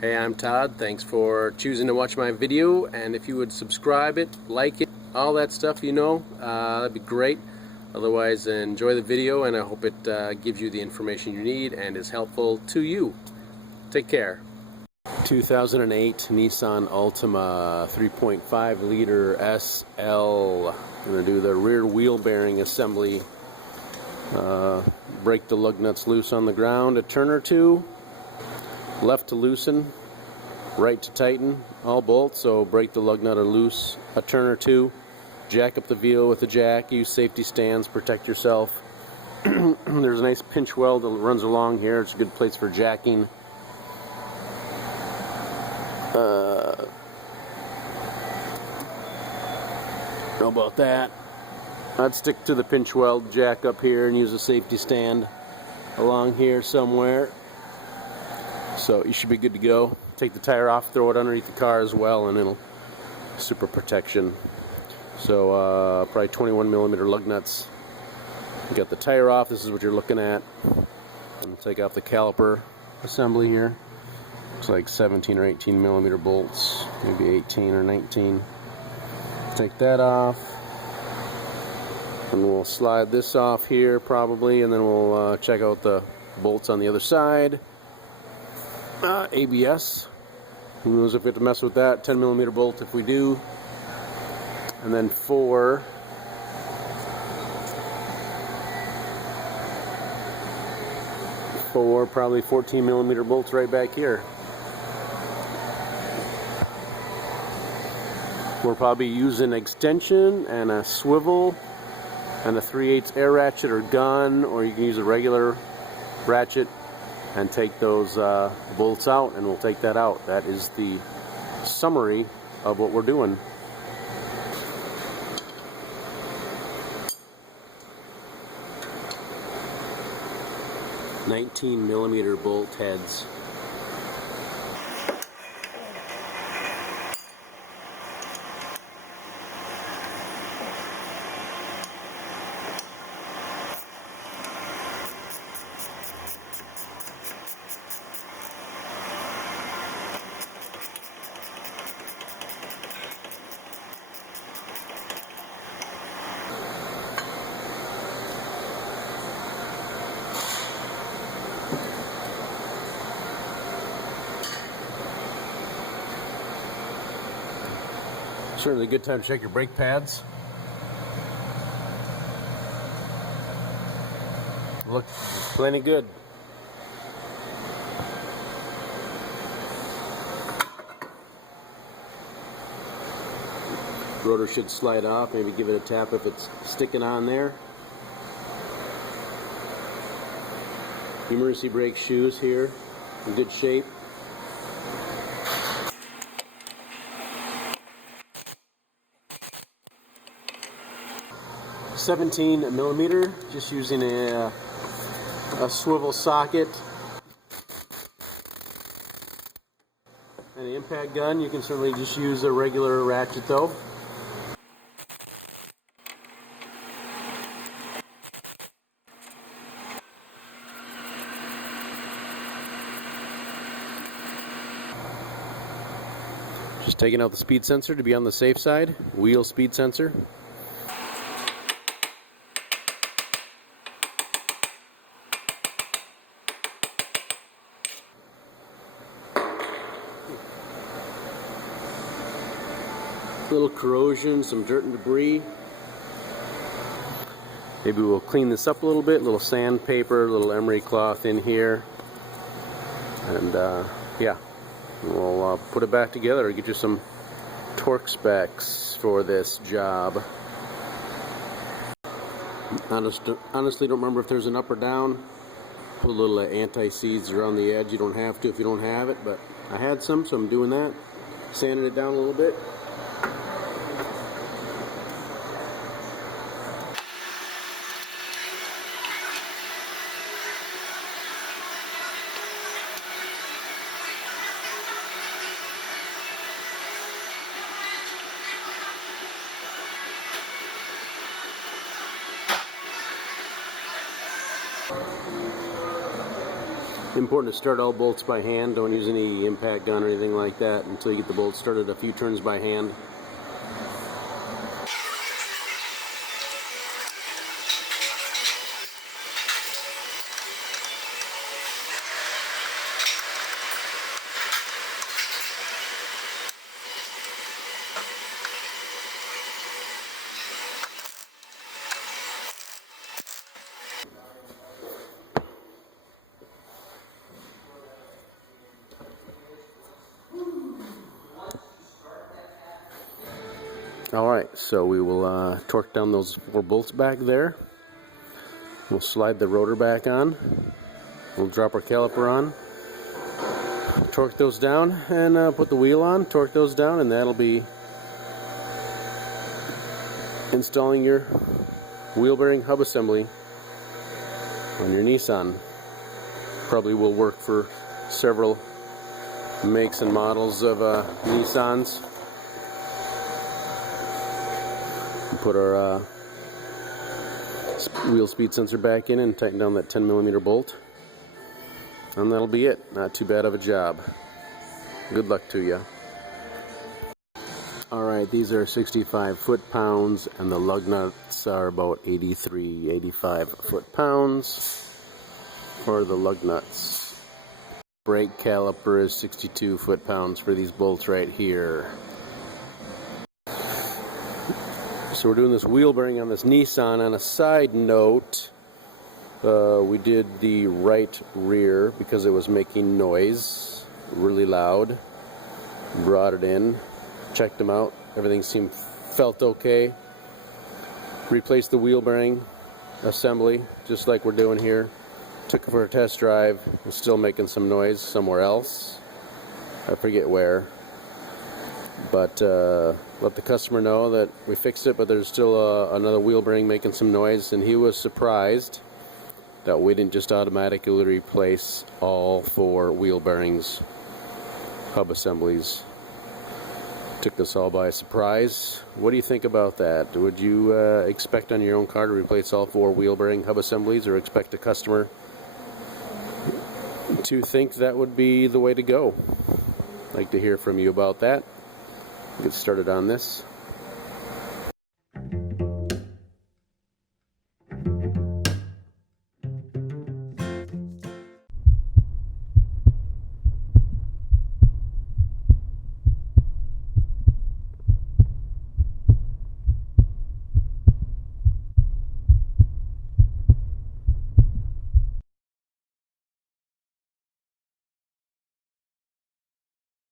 Hey, I'm Todd. Thanks for choosing to watch my video, and if you would subscribe it, like it, all that stuff, that'd be great. Otherwise, enjoy the video, and I hope it gives you the information you need and is helpful to you. Take care. 2008 Nissan Altima 3.5 liter SL. Gonna do the rear wheel bearing assembly. Break the lug nuts loose on the ground a turn or two. Left to loosen, right to tighten, all bolts, so break the lug nut or loose a turn or two. Jack up the wheel with a jack, use safety stands, protect yourself. There's a nice pinch weld that runs along here. It's a good place for jacking. How about that? I'd stick to the pinch weld, jack up here, and use a safety stand along here somewhere. So you should be good to go. Take the tire off, throw it underneath the car as well, and it'll super protection. So probably 21mm lug nuts. You got the tire off. This is what you're looking at. And take off the caliper assembly here. Looks like 17 or 18mm bolts, maybe 18 or 19. Take that off, and we'll slide this off here probably, and then we'll check out the bolts on the other side. ABS, who knows if we have to mess with that. 10mm bolt if we do, and then four probably 14mm bolts right back here. We'll probably use an extension and a swivel and a 3/8 air ratchet or gun, or you can use a regular ratchet and take those bolts out, and we'll take that out. That is the summary of what we're doing. $19mm bolt heads. Certainly a good time to check your brake pads. Look, plenty good. Rotor should slide off, maybe give it a tap if it's sticking on there. Emergency brake shoes here, in good shape. $17mm, just using a swivel socket and an impact gun. You can certainly just use a regular ratchet though. Just taking out the speed sensor to be on the safe side. Wheel speed sensor. Little corrosion, some dirt and debris. Maybe we'll clean this up a little bit. Little sandpaper, little emery cloth in here, and yeah, we'll put it back together. Get you some torque specs for this job. Honestly, don't remember if there's an up or down. Put a little anti-seize around the edge. You don't have to if you don't have it, but I had some, so I'm doing that. Sanding it down a little bit. Important to start all bolts by hand. Don't use any impact gun or anything like that until you get the bolts started a few turns by hand. Alright, so we will torque down those 4 bolts back there. We'll slide the rotor back on. We'll drop our caliper on. Torque those down and put the wheel on. Torque those down, and that'll be installing your wheel bearing hub assembly on your Nissan. Probably will work for several makes and models of Nissans. Put our wheel speed sensor back in and tighten down that 10mm bolt, and that'll be it. Not too bad of a job. Good luck to you. Alright, these are 65 foot-pounds and the lug nuts are about 85 foot-pounds for the lug nuts. Brake caliper is 62 foot-pounds for these bolts right here. So we're doing this wheel bearing on this Nissan. On a side note, we did the right rear because it was making noise, really loud. Brought it in, checked them out, everything felt okay. Replaced the wheel bearing assembly, just like we're doing here. Took it for a test drive, it's still making some noise somewhere else. I forget where. But let the customer know that we fixed it, but there's still another wheel bearing making some noise, and he was surprised that we didn't just automatically replace all 4 wheel bearings hub assemblies. Took us all by surprise. What do you think about that? Would you expect on your own car to replace all 4 wheel bearing hub assemblies, or expect a customer to think that would be the way to go? I'd like to hear from you about that. Get started on this.